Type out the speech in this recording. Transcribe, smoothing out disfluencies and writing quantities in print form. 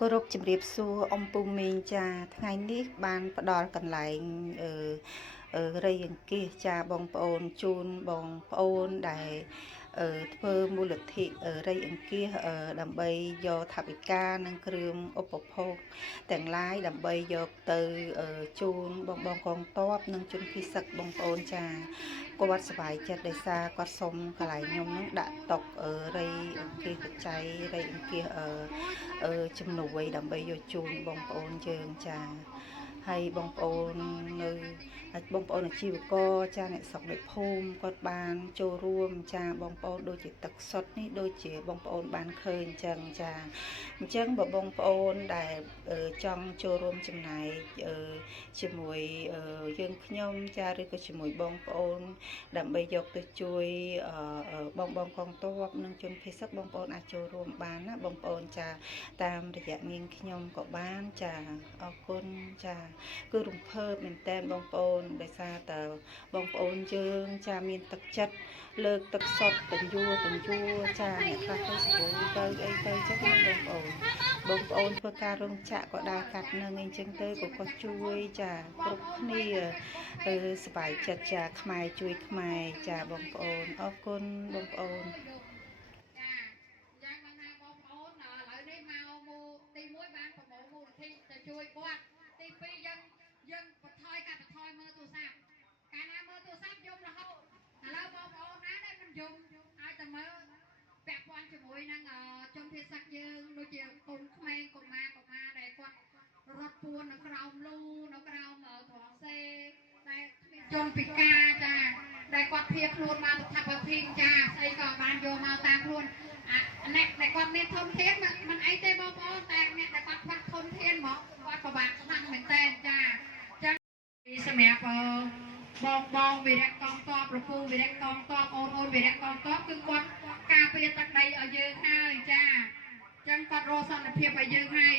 គោរពជំរាបសួរអំពូមីងចាថ្ងៃនេះបានផ្ដល់កន្លែងរៃអង្គាសចាបងប្អូនជូនបងប្អូនដែលធ្វើមូលធិរៃអង្គាសដើម្បីយកថវិកានិងគ្រឿងឧបភោគទាំងឡាយដើម្បីយកទៅជូនបងកងទ័ពនិងជនភៀសសឹកបងប្អូនចាគាត់សប្បាយចិត្តដោយសារគាត់សុំកន្លែងខ្ញុំនឹងដាក់តុរៃអង្គាសបច្ច័យរៃអង្គាសជំនួយដើម្បីយកជូនបងប្អូនយើងចាហើយបងប្អូននៅបងប្អូនអាជីវករចាអ្នកស្រុកអ្នកភូមិគាត់បានចូលរួមចាបងប្អូនដូចជាទឹកសុទ្ធនេះដូចជាបងប្អូនបានឃើញអញ្ចឹងចាអញ្ចឹងបើបងប្អូនដែលចង់ចូលរួមចំណែកជាមួយយើងខ្ញុំចាឬក៏ជាមួយបងប្អូនដើម្បីយកទៅជួយបងកងទ័ពនិងជនភៀសសឹកបងប្អូនអាចចូលរួមបានណាបងប្អូនចាតាមរយៈនាងខ្ញុំក៏បានចាអរគុណចាគឺរំភើបមែនតើបងប្អូនដោយសារតើបងប្អូនយើងចាមានទឹកចិត្តលើកទឹកសុទ្ធទាំងយួរចាអ្នកខ្លះទៅស្រួលទៅអីទៅចឹងបងប្អូនធ្វើការរោងចក្រក៏ដើរកាត់នឹងអីចឹងទៅក៏គាត់ជួយចាគ្រប់គ្នាសប្បាយចិត្តចាខ្មែរជួយខ្មែរចាបងប្អូនអរគុណបងប្អូនជួយគាត់ទី2យើងបន្ថយការបន្ថយមើលទូរស័ព្ទកាលណាមើលទូរស័ព្ទយំរហូតឥឡូវបងប្អូនណាដែលមិនយំឲ្យតែមើលពាក់ព័ន្ធជាមួយនឹងជនភៀសសឹកយើងដូចជាកូនក្មេងកុមារដែលគាត់រត់ពួននៅក្រោមលូនៅក្រោមត្រង់សេដែលជនពិការចាដែលគាត់ភៀសខ្លួនមកទៅថាប្រធីចាស្អីក៏បានយកមកតាមខ្លួនអ្នកដែលគាត់មានធនធានមិនអីទេបងប្អូនតែអ្នកដែលគាត់ខ្វះធនធានមកគាត់ពិបាកខ្លាំងមែនតើចាចឹងសម្រាប់បងវិរៈកងទ័ពប្រពូវិរៈកងទ័ពអូនវិរៈកងទ័ពគឺគាត់ការពារទឹកដីឲ្យយើងហើយចាចឹងគាត់រកសន្តិភាពឲ្យយើងហើយ